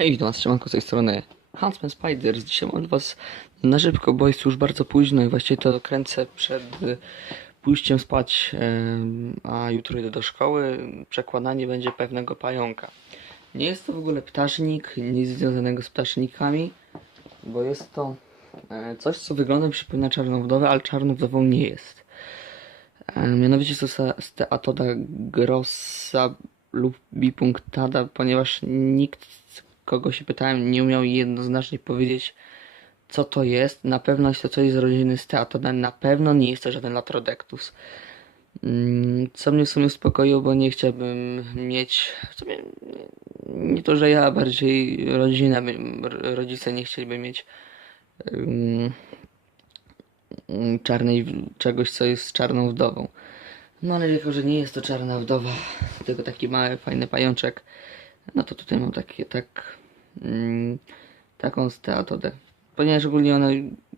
Hej, witam was, siemanko z tej strony Huntsman Spiders. Dzisiaj mam was na szybko, bo jest już bardzo późno i właściwie to kręcę przed pójściem spać, a jutro idę do szkoły. Przekładanie będzie pewnego pająka. Nie jest to w ogóle ptasznik, nic związanego z ptasznikami, bo jest to e, coś, co wygląda przypomina czarną wdowę, ale czarną wdową nie jest. Mianowicie to jest Steatoda grossa lub bipunctada, ponieważ nikt, kogo się pytałem, nie umiał jednoznacznie powiedzieć, co to jest. Na pewno jest to coś z rodziny Steatoda, na pewno nie jest to żaden Latrodectus. Mm, Co mnie w sumie uspokoiło, bo nie chciałbym mieć, w sumie nie, to, że ja, bardziej rodzina, rodzice nie chcieliby mieć ym, czarnej, czegoś, co jest czarną wdową. No ale jako, że nie jest to czarna wdowa, tylko taki mały, fajny pajączek, no to tutaj mam takie, tak, mm, taką steatodę. Ponieważ ogólnie ona,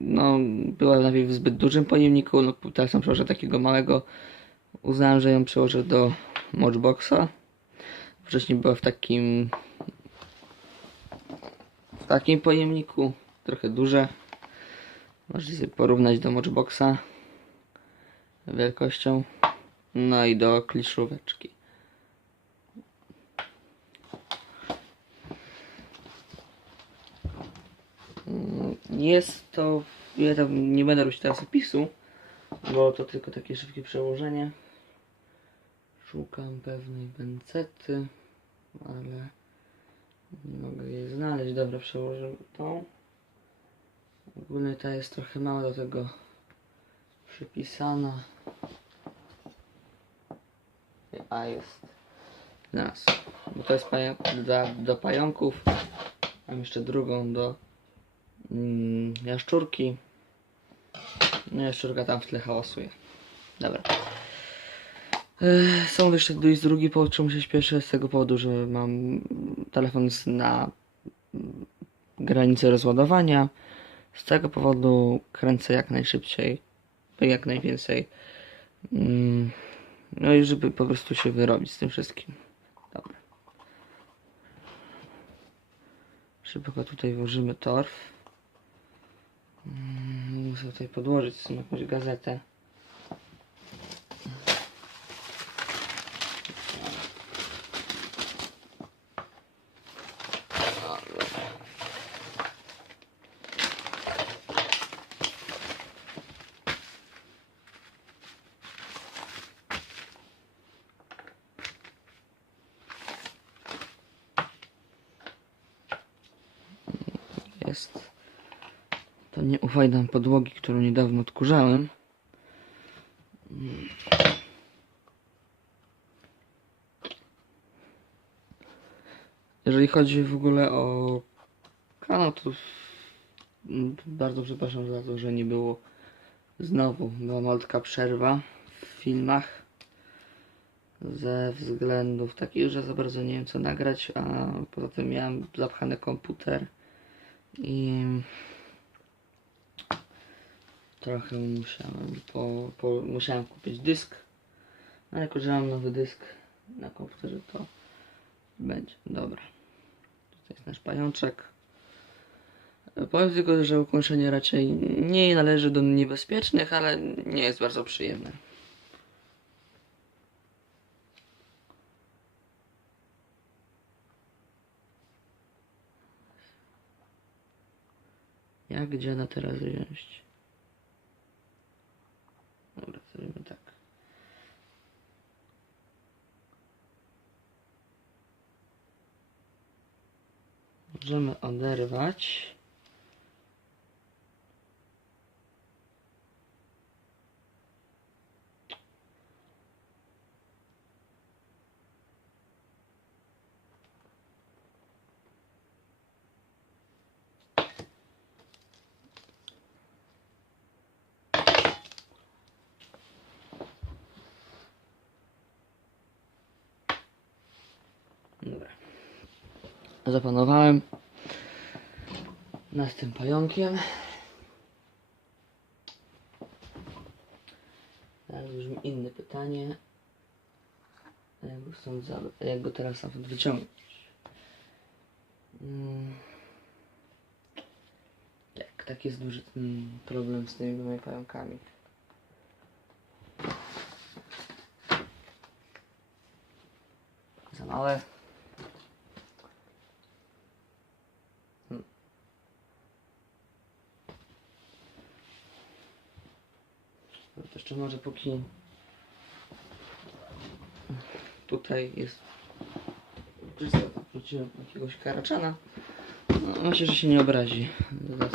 no, była najpierw w zbyt dużym pojemniku, no teraz ją przełożę takiego małego, uznałem, że ją przełożę do Mochboxa. Wcześniej była w takim, w takim pojemniku, trochę duże. Możecie sobie porównać do Mochboxa wielkością. No i do kliszóweczki. Jest to. Ja tam nie będę robić teraz opisu, bo to tylko takie szybkie przełożenie. Szukam pewnej bencety, ale nie mogę jej znaleźć. Dobra, przełożę tą. Ogólnie ta jest trochę mała do tego przypisana. A jest. Zaraz. Bo to jest do, do pająków. Mam jeszcze drugą do jaszczurki. No jaszczurka tam w tle hałasuje. Dobra. Są jeszcze drugi powód, czemu się śpieszę, z tego powodu, że mam telefon na mm, granicy rozładowania. Z tego powodu kręcę jak najszybciej, jak najwięcej. Mm, no i żeby po prostu się wyrobić z tym wszystkim. Dobra. Szybko tutaj włożymy torf. Mm, tutaj podłożyć jakąś gazetę. Jest. Nie ufajdam podłogi, którą niedawno odkurzałem. Jeżeli chodzi w ogóle o kanał, to bardzo przepraszam za to, że nie było znowu. Była malutka przerwa w filmach ze względów takich, że za bardzo nie wiem co nagrać, a poza tym miałem zapchany komputer i trochę musiałem po, po, musiałem kupić dysk ale jako że mam nowy dysk na komputerze to będzie dobra. Tutaj jest nasz pajączek. Powiem tylko, że ukończenie raczej nie należy do niebezpiecznych, ale nie jest bardzo przyjemne Jak dziada teraz wziąć? Dobra, zrobimy tak. Możemy oderwać. Dobra. Zapanowałem nad tym pająkiem. Teraz brzmi inne pytanie. Jak go, teraz stamtąd wyciągnąć? Mm. Jak tak jest duży ten problem z tymi moimi pająkami. Za małe. Hmm. No to jeszcze może póki tutaj jest czysto, tam wróciłem jakiegoś karaczana. No, myślę, że się nie obrazi za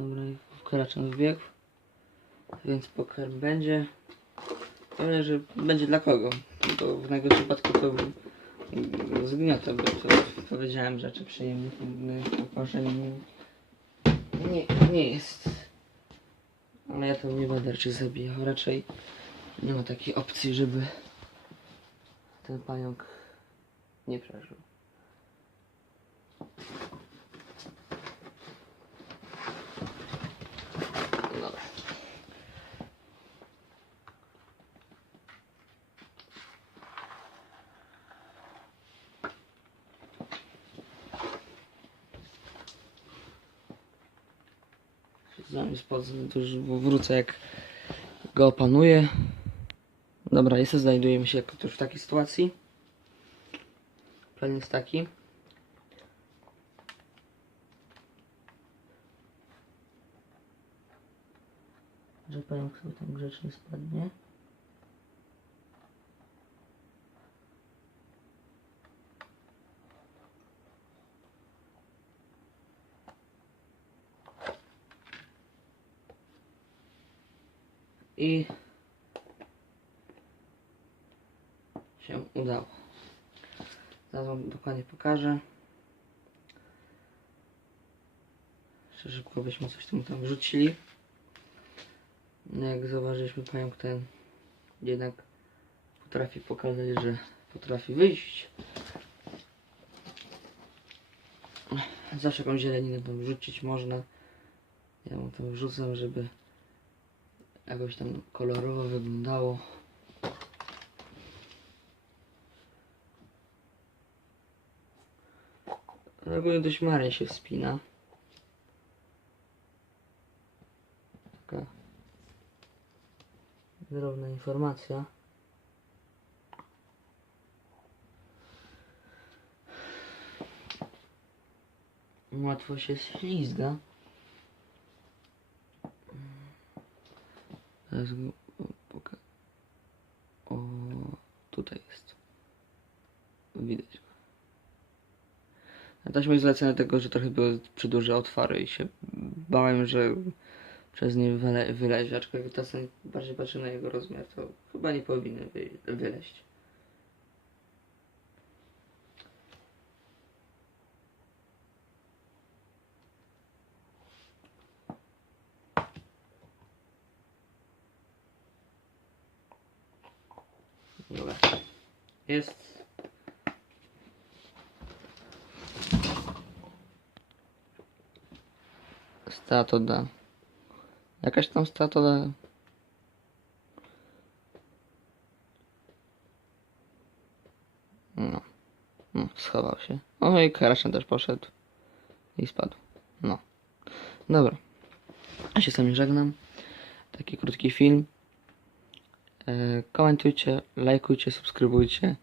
Dobra, i karaczan wbiegł. Więc pokarm będzie. Ale że będzie dla kogo? To w najgorszym wypadku to zgniotę, bo to powiedziałem rzeczy przyjemnych, pokorzeń nie, nie jest. Ale ja to nie będę raczej zabijał. Raczej nie ma takiej opcji, żeby ten pająk nie przeżył. Dobra. Znam spod, to już wrócę jak go opanuję. Dobra, jest, znajdujemy się już w takiej sytuacji. Plan jest taki. Że pająk sobie tam grzecznie spadnie. I się udało. Zaraz wam dokładnie pokażę. Jeszcze szybko byśmy coś tam, tam wrzucili. No Jak zauważyliśmy, pająk ten jednak potrafi pokazać, że potrafi wyjść. Zawsze jakąś zieleninę tam wrzucić można. Ja mu tam wrzucam, żeby jakoś tam kolorowo wyglądało. Ogólnie dość marnie się wspina. Taka drobna informacja. Łatwo się ślizga. Go poka- O, tutaj jest. Widać go. Na taśmie jest zlecone tego, że trochę były przy duże otwory i się bałem, że przez nie wyle- wylezie, aczkolwiek czasem bardziej patrzę na jego rozmiar, to chyba nie powinny wy- wyleźć. Dobra. Jest. Statoda. Jakaś tam statoda. No. no. Schował się. O i Karaszan też poszedł. I spadł. No. Dobra. Ja się sami żegnam. Taki krótki film. E, komentujcie, lajkujcie, subskrybujcie.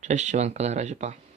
Cześć, siemanko, na razie, pa.